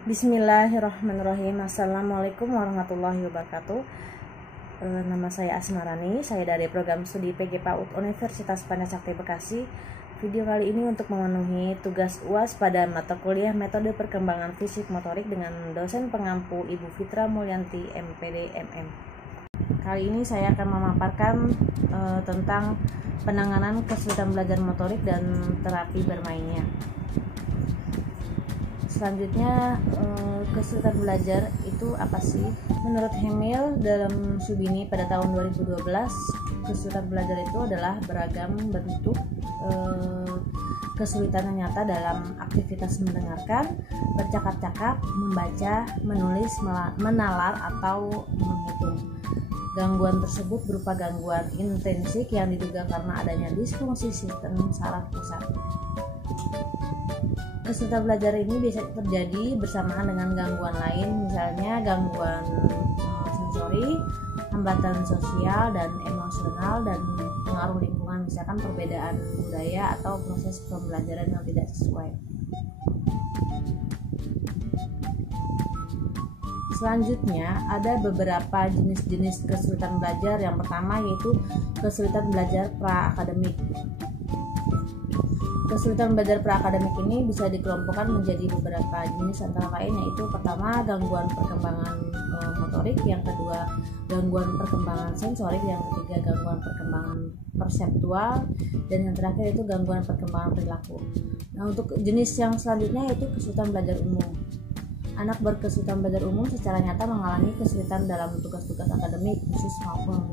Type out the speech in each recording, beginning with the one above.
Bismillahirrahmanirrahim. Assalamualaikum warahmatullahi wabarakatuh. Nama saya Asmarani. Saya dari program studi PG PAUD Universitas Pancasakti Bekasi. Video kali ini untuk memenuhi tugas UAS pada mata kuliah Metode Perkembangan Fisik Motorik dengan dosen pengampu Ibu Fitra Mulyanti MPD MM. Kali ini saya akan memaparkan tentang penanganan kesulitan belajar motorik dan terapi bermainnya. Selanjutnya, kesulitan belajar itu apa sih? Menurut Hemil dalam Subini pada tahun 2012, kesulitan belajar itu adalah beragam bentuk kesulitan yang nyata dalam aktivitas mendengarkan, bercakap-cakap, membaca, menulis, menalar, atau menghitung. Gangguan tersebut berupa gangguan intensik yang diduga karena adanya disfungsi sistem saraf pusat. Kesulitan belajar ini bisa terjadi bersamaan dengan gangguan lain, misalnya gangguan sensori, hambatan sosial dan emosional, dan pengaruh lingkungan, misalkan perbedaan budaya atau proses pembelajaran yang tidak sesuai. Selanjutnya, ada beberapa jenis-jenis kesulitan belajar. Yang pertama yaitu kesulitan belajar pra-akademik. Kesulitan belajar pra-akademik ini bisa dikelompokkan menjadi beberapa jenis, antara lain yaitu pertama gangguan perkembangan motorik, yang kedua gangguan perkembangan sensorik, yang ketiga gangguan perkembangan perseptual, dan yang terakhir itu gangguan perkembangan perilaku. Nah, untuk jenis yang selanjutnya yaitu kesulitan belajar umum. Anak berkesulitan belajar umum secara nyata mengalami kesulitan dalam tugas-tugas akademik khusus maupun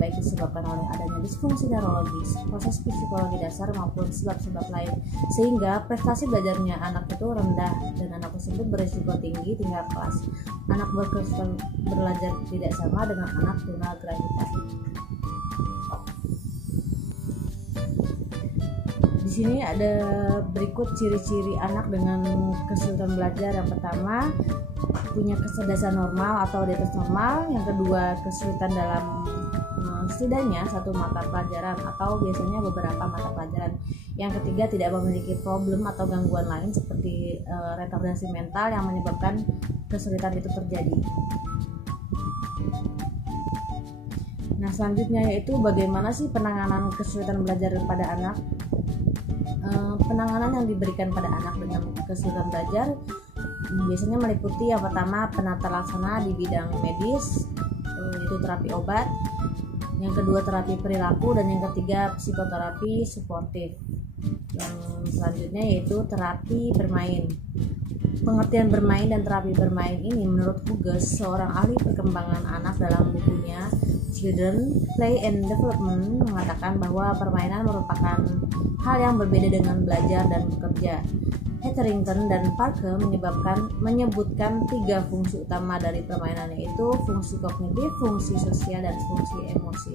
baik disebabkan oleh adanya disfungsi neurologis, proses psikologi dasar maupun sebab-sebab lain, sehingga prestasi belajarnya anak itu rendah dan anak tersebut berisiko tinggi tinggal kelas. Anak berkesulitan belajar tidak sama dengan anak tunagrahita. Di sini ada berikut ciri-ciri anak dengan kesulitan belajar. Yang pertama, punya kecerdasan normal atau di atas normal. Yang kedua, kesulitan dalam setidaknya satu mata pelajaran atau biasanya beberapa mata pelajaran. Yang ketiga, tidak memiliki problem atau gangguan lain seperti retardasi mental yang menyebabkan kesulitan itu terjadi. Nah, selanjutnya yaitu bagaimana sih penanganan kesulitan belajar pada anak. Penanganan yang diberikan pada anak dengan kesulitan belajar biasanya meliputi yang pertama penata laksana di bidang medis, yaitu terapi obat, yang kedua terapi perilaku, dan yang ketiga psikoterapi suportif. Yang selanjutnya yaitu terapi bermain. Pengertian bermain dan terapi bermain ini menurut Hughes, seorang ahli perkembangan anak, dalam bukunya Children, Play and Development, mengatakan bahwa permainan merupakan hal yang berbeda dengan belajar dan bekerja. Hetherington dan Parker menyebutkan tiga fungsi utama dari permainan, yaitu fungsi kognitif, fungsi sosial, dan fungsi emosi.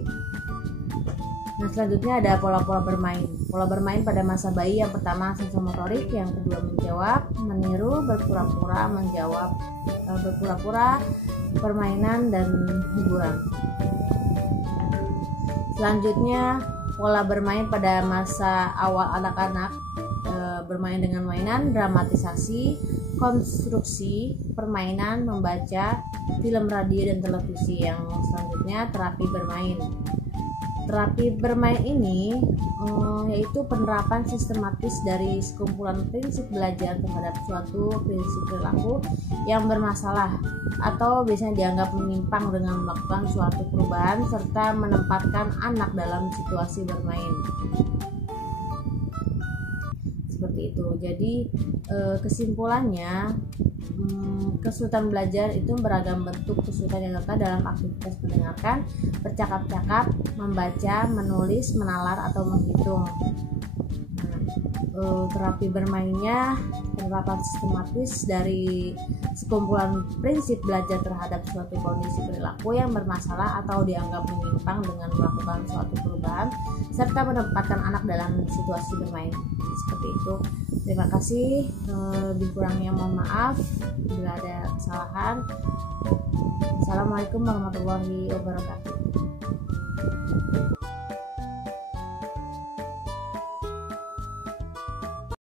Nah, selanjutnya ada pola-pola bermain. Pola bermain pada masa bayi, yang pertama sensomotorik, yang kedua menjawab, meniru, berpura-pura, menjawab, berpura-pura, permainan, dan hiburan. Selanjutnya pola bermain pada masa awal anak-anak, bermain dengan mainan, dramatisasi, konstruksi, permainan, membaca, film radio dan televisi. Yang selanjutnya terapi bermain. Terapi bermain ini yaitu penerapan sistematis dari sekumpulan prinsip belajar terhadap suatu prinsip perilaku yang bermasalah atau biasanya dianggap menyimpang dengan melakukan suatu perubahan serta menempatkan anak dalam situasi bermain. Seperti itu. Jadi kesimpulannya, kesulitan belajar itu beragam bentuk kesulitan yang terdapat dalam aktivitas mendengarkan, bercakap-cakap, membaca, menulis, menalar, atau menghitung. Terapi bermainnya penerapan sistematis dari sekumpulan prinsip belajar terhadap suatu kondisi perilaku yang bermasalah atau dianggap menyimpang dengan melakukan suatu perubahan serta menempatkan anak dalam situasi bermain. Seperti itu. Terima kasih. Lebih kurangnya mohon maaf bila ada kesalahan. Assalamualaikum warahmatullahi wabarakatuh.